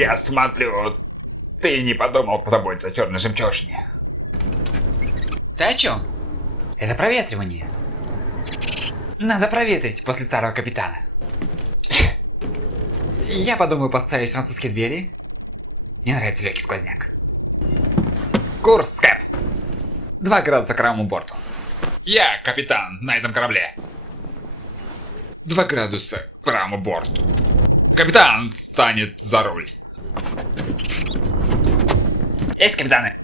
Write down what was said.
Я смотрю, ты не подумал позаботиться о черной жемчужине. Ты о чем? Это проветривание. Надо проветрить после старого капитана. Я подумаю поставить французские двери. Мне нравится легкий сквозняк. Курс Кэп. 2 градуса к правому борту. Я капитан на этом корабле. 2 градуса к правому борту. Капитан станет за руль. Есть, капитаны.